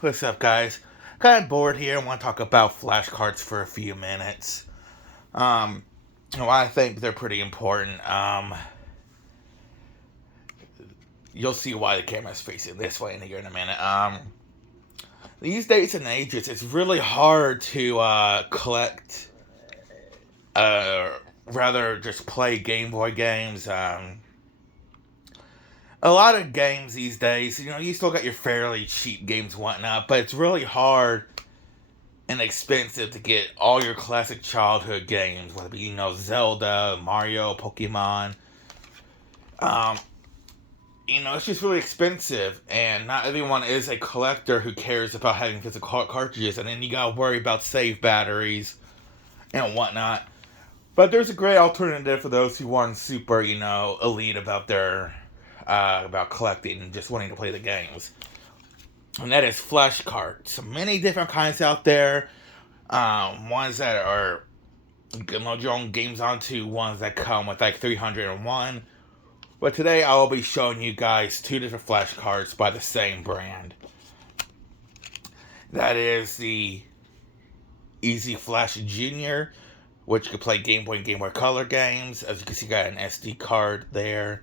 What's up, guys? Kind of bored here. I want to talk about flashcards for a few minutes. Um, well, I think they're pretty important. You'll see why the camera's facing this way in here in a minute. These days and ages, it's really hard to collect, uh, rather just play Game Boy games. A lot of games these days, you still got your fairly cheap games and whatnot, but it's really hard and expensive to get all your classic childhood games, whether it be, Zelda, Mario, Pokemon. Um, it's just really expensive, and not everyone is a collector who cares about having physical cartridges, and then you gotta worry about save batteries and whatnot. But there's a great alternative for those who want super, elite about their, about collecting and just wanting to play the games. And that is flashcards. Many different kinds out there. Ones that are you can load your own games onto, ones that come with like 301. But today I will be showing you guys two different flashcards by the same brand. That is the Easy Flash Junior, which can play Game Boy and Game Boy Color games. As you can see, got an SD card there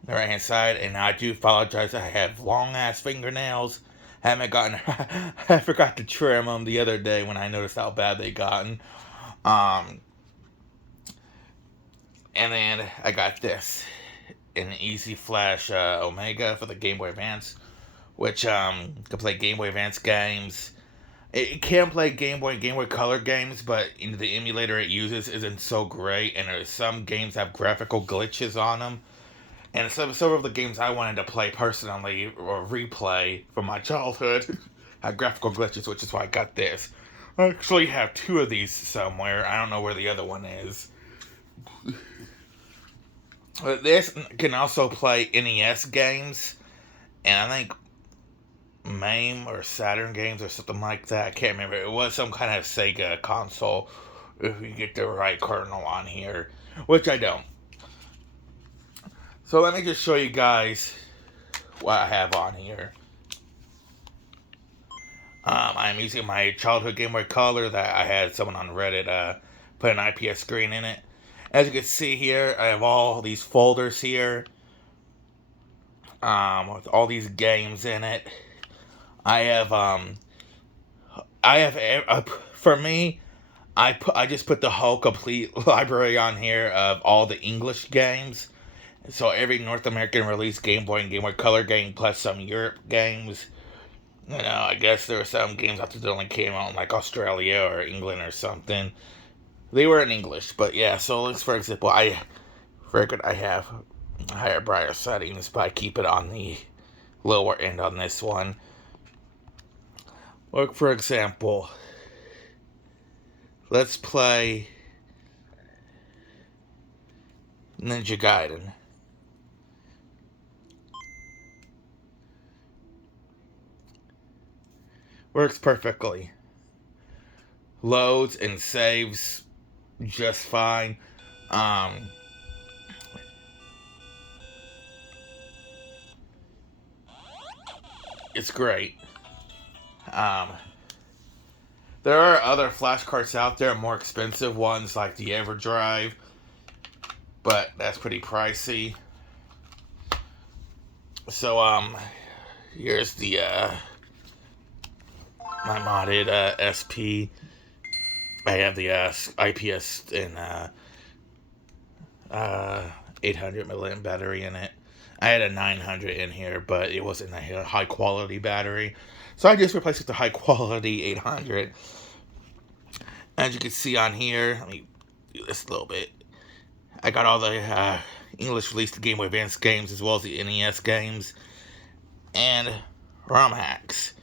on the right hand side. And I do apologize, I have long ass fingernails. I forgot to trim them the other day when I noticed how bad they gotten. Um, and then I got this, an Easy Flash Omega for the Game Boy Advance, which can play Game Boy Advance games. It can play Game Boy and Game Boy Color games, but the emulator it uses isn't so great, and there's some games have graphical glitches on them. And several of the games I wanted to play personally or replay from my childhood had graphical glitches, which is why I got this. I actually have two of these somewhere. I don't know where the other one is. But this can also play NES games, and I think MAME or Saturn games or something like that. I can't remember. It was some kind of Sega console, if you get the right kernel on here, which I don't. So let me just show you guys what I have on here. I'm using my childhood Game Boy Color that I had someone on Reddit put an IPS screen in it. As you can see here, I have all these folders here with all these games in it. I have for me, I just put the whole complete library on here of all the English games. So every North American released Game Boy and Game Boy Color game, plus some Europe games. I guess there were some games out there that only came out in like Australia or England or something. They were in English, but yeah. So let's, for example, I figured I have higher brighter settings, but I keep it on the lower end on this one. Look, for example, let's play Ninja Gaiden. Works perfectly. Loads and saves just fine. It's great. Um, there are other flashcards out there, more expensive ones like the EverDrive, but that's pretty pricey. So here's the my modded SP. I have the IPS and 800 milliamp battery in it. I had a 900 in here, but it wasn't a high quality battery, so I just replaced it with a high quality 800. As you can see on here, let me do this a little bit. I got all the English released Game Boy Advance games as well as the NES games and ROM hacks.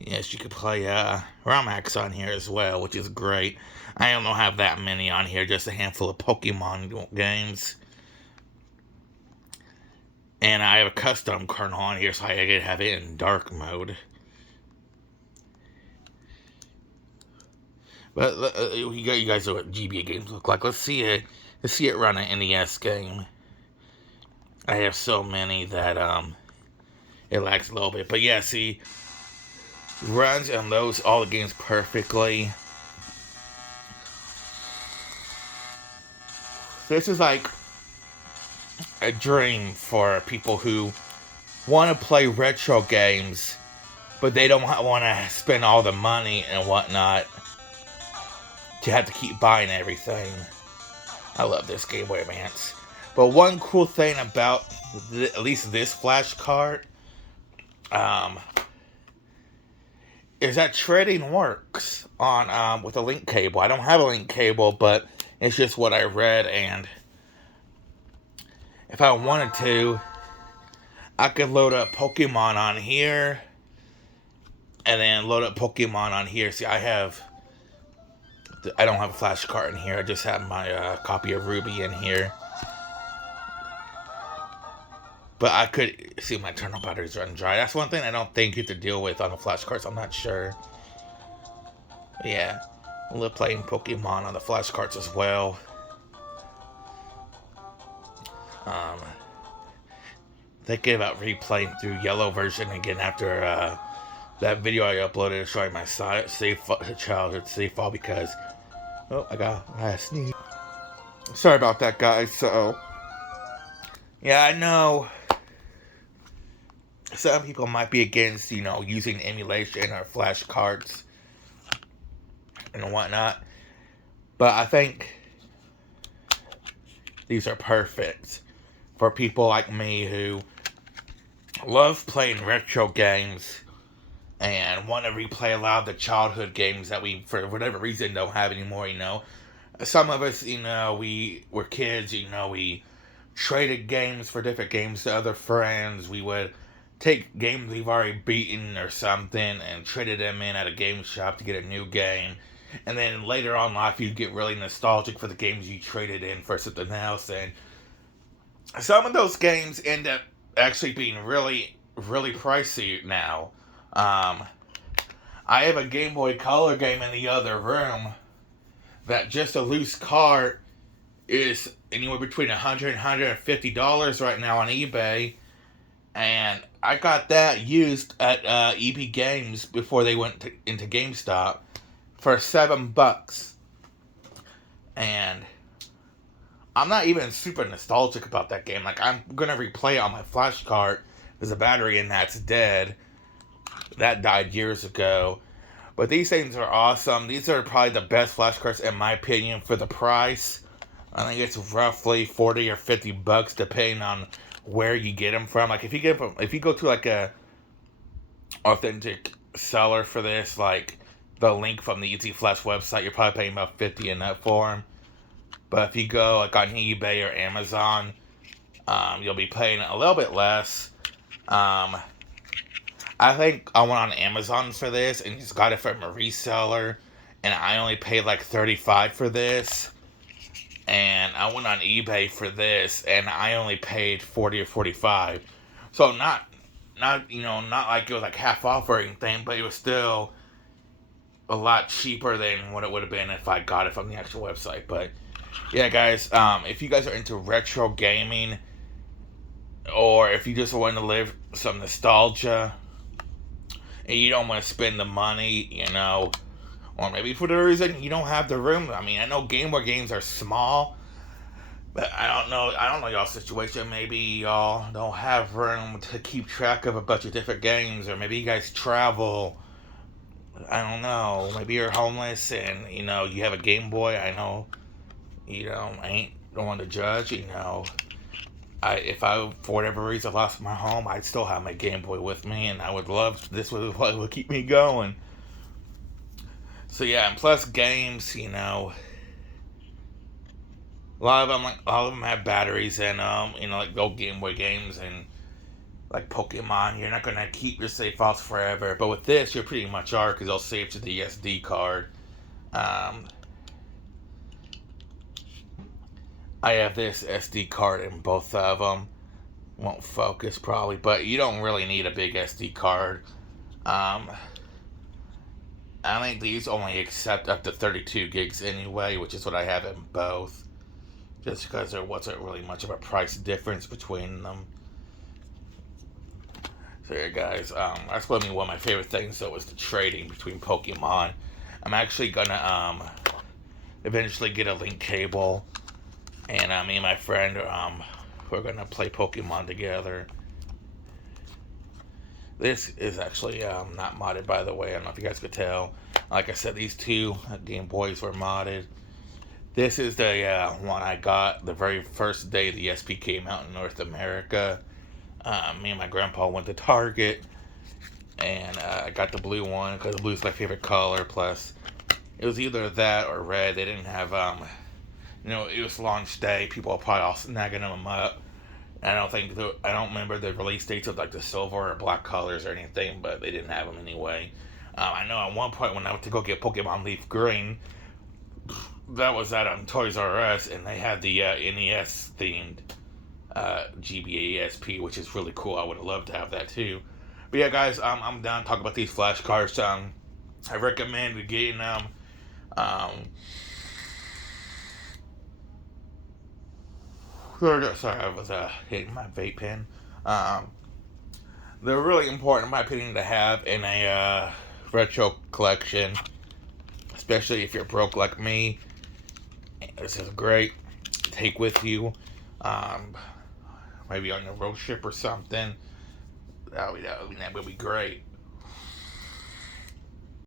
Yes, you could play ROM hacks on here as well, which is great. I don't have that many on here, just a handful of Pokemon games. And I have a custom kernel on here, so I could have it in dark mode. But you guys know what GBA games look like. Let's see it run an NES game. I have so many that it lags a little bit. But yeah, see, runs and loads all the games perfectly. This is like a dream for people who want to play retro games, but they don't want to spend all the money and whatnot to have to keep buying everything. I love this Game Boy Advance. But one cool thing about at least this flash card is that trading works on with a link cable. I don't have a link cable, but it's just what I read, and if I wanted to, I could load up Pokemon on here, and then load up Pokemon on here. See, I don't have a flash card in here. I just have my copy of Ruby in here. But I could see my internal batteries run dry. That's one thing I don't think you have to deal with on the flash cards. I'm not sure. But yeah, I love playing Pokemon on the flash cards as well. Thinking about replaying through Yellow version again after that video I uploaded showing my childhood save file because I got a sneeze. Sorry about that, guys. So yeah, I know some people might be against, using emulation or flashcards and whatnot, but I think these are perfect for people like me who love playing retro games and want to replay a lot of the childhood games that we, for whatever reason, don't have anymore. Some of us, we were kids, we traded games for different games to other friends. We would take games we've already beaten or something and traded them in at a game shop to get a new game. And then later on in life, you'd get really nostalgic for the games you traded in for something else. And some of those games end up actually being really, really pricey now. I have a Game Boy Color game in the other room that just a loose card is anywhere between $100 and $150 right now on eBay. And I got that used at EB Games before they went into GameStop for $7. And I'm not even super nostalgic about that game. Like, I'm gonna replay it on my flash card because the battery in that's dead. That died years ago. But these things are awesome. These are probably the best flash cards in my opinion for the price. I think it's roughly $40 or $50 depending on where you get them from. Like if you go to like a authentic seller for this, like the link from the EZ Flash website, you're probably paying about $50 in that for them. But if you go like on eBay or Amazon, you'll be paying a little bit less. I think I went on Amazon for this and just got it from a reseller, and I only paid like $35 for this. And I went on eBay for this, and I only paid $40 or $45. So not like it was like half off or anything, but it was still a lot cheaper than what it would have been if I got it from the actual website. But yeah, guys, if you guys are into retro gaming, or if you just want to live some nostalgia, and you don't want to spend the money, or maybe for the reason you don't have the room. I mean, I know Game Boy games are small, but I don't know y'all's situation. Maybe y'all don't have room to keep track of a bunch of different games, or maybe you guys travel. I don't know. Maybe you're homeless and, you have a Game Boy. I know, I ain't the one to judge, if I, for whatever reason, lost my home, I'd still have my Game Boy with me, and I would love, this would what would keep me going. So yeah, and plus games, a lot of them have batteries in them, like old Game Boy games and like Pokemon. You're not gonna keep your save files forever, but with this, you pretty much are, because they'll save to the SD card. I have this SD card in both of them. Won't focus probably, but you don't really need a big SD card. I think these only accept up to 32 gigs anyway, which is what I have in both. Just because there wasn't really much of a price difference between them. So yeah, guys, that's gonna be one of my favorite things. Though is the trading between Pokemon. I'm actually gonna eventually get a link cable, and me and my friend we're gonna play Pokemon together. This is actually not modded, by the way. I don't know if you guys could tell. Like I said, these two Game Boys were modded. This is the one I got the very first day the SP came out in North America. Me and my grandpa went to Target, and I got the blue one because blue is my favorite color. Plus, it was either that or red. They didn't have, it was launch day. People were probably all snagging them up. I don't remember the release dates of like the silver or black colors or anything, but they didn't have them anyway. I know at one point when I went to go get Pokemon Leaf Green, that was at Toys R Us, and they had the NES themed GBA ESP, which is really cool. I would have loved to have that too. But yeah, guys, I'm done talking about these flashcards. I recommend getting them. Sorry, I was hitting my vape pen. Um, they're really important, in my opinion, to have in a retro collection, especially if you're broke like me. This is great to take with you, um, maybe on a road trip or something. That would be great.